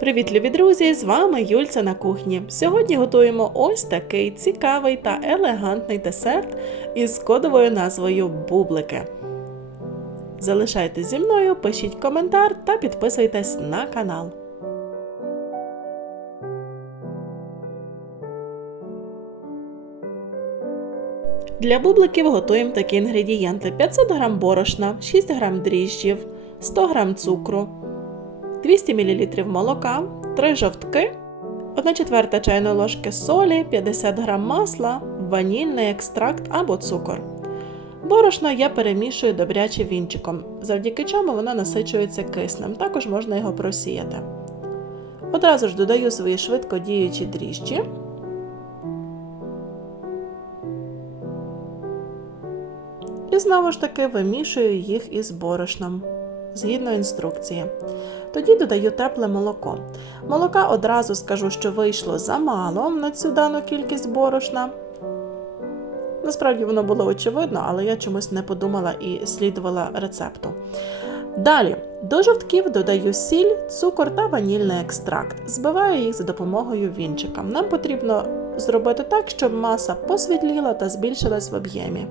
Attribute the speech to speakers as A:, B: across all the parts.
A: Привіт, любі друзі! З вами Юльця на кухні. Сьогодні готуємо ось такий цікавий та елегантний десерт із кодовою назвою Бублики. Залишайтесь зі мною, пишіть коментар та підписуйтесь на канал. Для бубликів готуємо такі інгредієнти: 500 г борошна, 6 г дріжджів, 100 г цукру, 200 мл молока, 3 жовтки, 1 четверта чайної ложки солі, 50 г масла, ванільний екстракт або цукор. Борошно я перемішую добряче вінчиком, завдяки чому воно насичується киснем, також можна його просіяти. Одразу ж додаю свої швидко діючі дріжджі. І знову ж таки вимішую їх із борошном згідно інструкції. Тоді додаю тепле молоко. Молока одразу скажу, що вийшло замало на цю дану кількість борошна. Насправді воно було очевидно, але я чомусь не подумала і слідувала рецепту. Далі до жовтків додаю сіль, цукор та ванільний екстракт. Збиваю їх за допомогою вінчика. Нам потрібно зробити так, щоб маса посвітліла та збільшилась в об'ємі.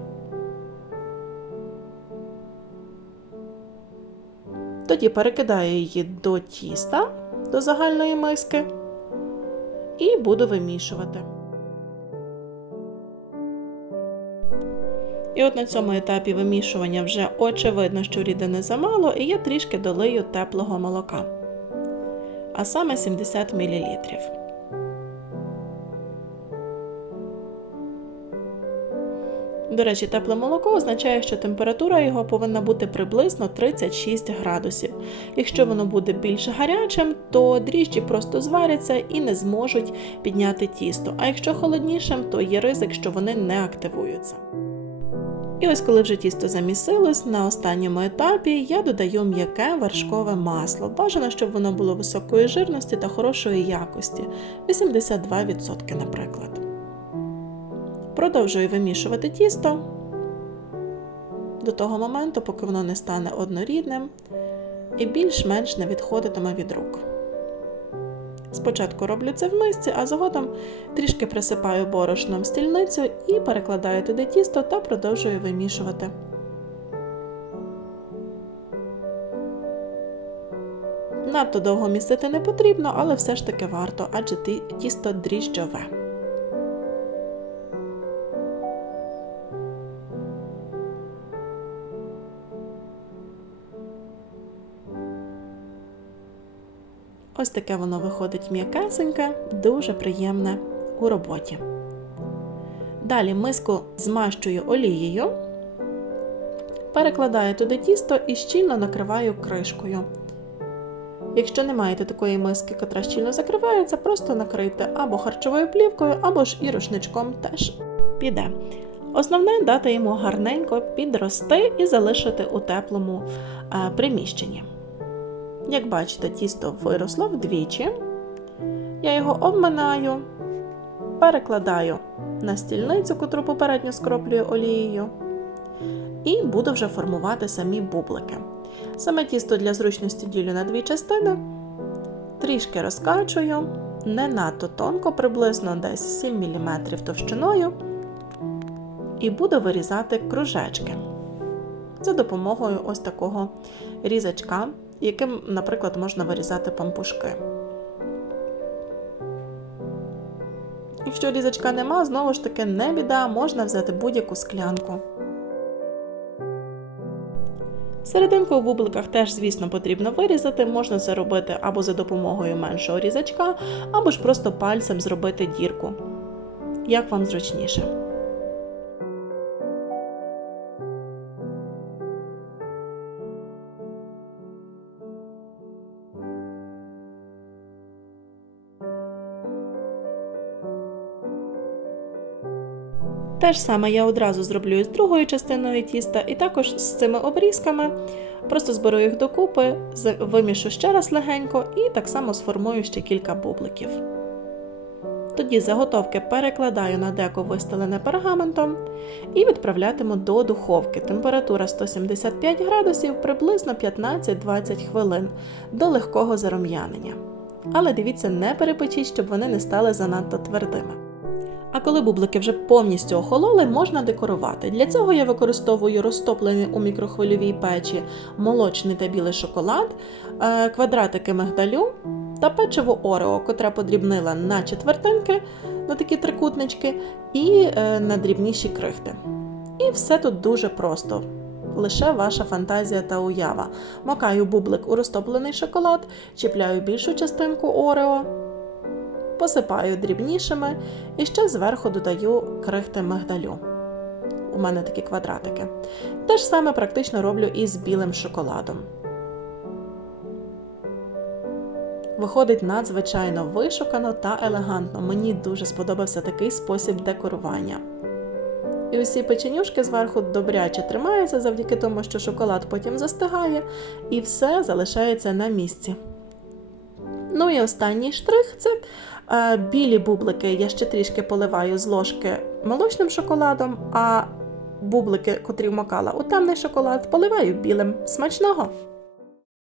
A: Тоді перекидаю її до тіста, до загальної миски і буду вимішувати. І от на цьому етапі вимішування вже очевидно, що рідини замало, і я трішки долию теплого молока, а саме 70 мл. До речі, тепле молоко означає, що температура його повинна бути приблизно 36 градусів. Якщо воно буде більш гарячим, то дріжджі просто зваряться і не зможуть підняти тісто. А якщо холоднішим, то є ризик, що вони не активуються. І ось коли вже тісто замісилось, на останньому етапі я додаю м'яке вершкове масло. Бажано, щоб воно було високої жирності та хорошої якості 82%, наприклад. Продовжую вимішувати тісто до того моменту, поки воно не стане однорідним і більш-менш не відходитиме від рук. Спочатку роблю це в мисці, а згодом трішки присипаю борошном стільницю і перекладаю туди тісто та продовжую вимішувати. Надто довго місити не потрібно, але все ж таки варто, адже тісто дріжджове. Ось таке воно виходить м'якесеньке, дуже приємне у роботі. Далі миску змащую олією, перекладаю туди тісто і щільно накриваю кришкою. Якщо не маєте такої миски, котра щільно закривається, просто накрийте або харчовою плівкою, або ж і рушничком теж піде. Основне дати йому гарненько підрости і залишити у теплому е, приміщенні. Як бачите, тісто виросло вдвічі. Я його обминаю, перекладаю на стільницю, котру попередньо скроплюю олією, і буду вже формувати самі бублики. Саме тісто для зручності ділю на дві частини, трішки розкачую, не надто тонко, приблизно десь 7 мм товщиною, і буду вирізати кружечки за допомогою ось такого різачка яким, наприклад, можна вирізати пампушки. Якщо різачка нема, знову ж таки не біда, можна взяти будь-яку склянку. Серединку в бубликах теж, звісно, потрібно вирізати, можна це робити або за допомогою меншого різачка, або ж просто пальцем зробити дірку. Як вам зручніше. Те ж саме я одразу зроблю із другою частиною тіста, і також з цими обрізками. Просто зберу їх докупи, вимішу ще раз легенько і так само сформую ще кілька бубликів. Тоді заготовки перекладаю на деко вистелене пергаментом і відправлятиму до духовки. Температура 175 градусів приблизно 15-20 хвилин до легкого зарум'янення. Але дивіться, не перепечіть, щоб вони не стали занадто твердими. А коли бублики вже повністю охололи, можна декорувати. Для цього я використовую розтоплений у мікрохвильовій печі молочний та білий шоколад, е, квадратики мигдалю та печиво Орео, котре подрібнила на четвертинки, на такі трикутнички, і е, на дрібніші крихти. І все тут дуже просто. Лише ваша фантазія та уява. Макаю бублик у розтоплений шоколад, чіпляю більшу частинку Орео, посипаю дрібнішими і ще зверху додаю крихти мигдалю. У мене такі квадратики. Те ж саме практично роблю і з білим шоколадом. Виходить надзвичайно вишукано та елегантно. Мені дуже сподобався такий спосіб декорування. І усі печенюшки зверху добряче тримаються завдяки тому, що шоколад потім застигає, і все залишається на місці. Ну і останній штрих це білі бублики. Я ще трішки поливаю з ложки молочним шоколадом, а бублики, котрі вмакала у темний шоколад, поливаю білим. Смачного!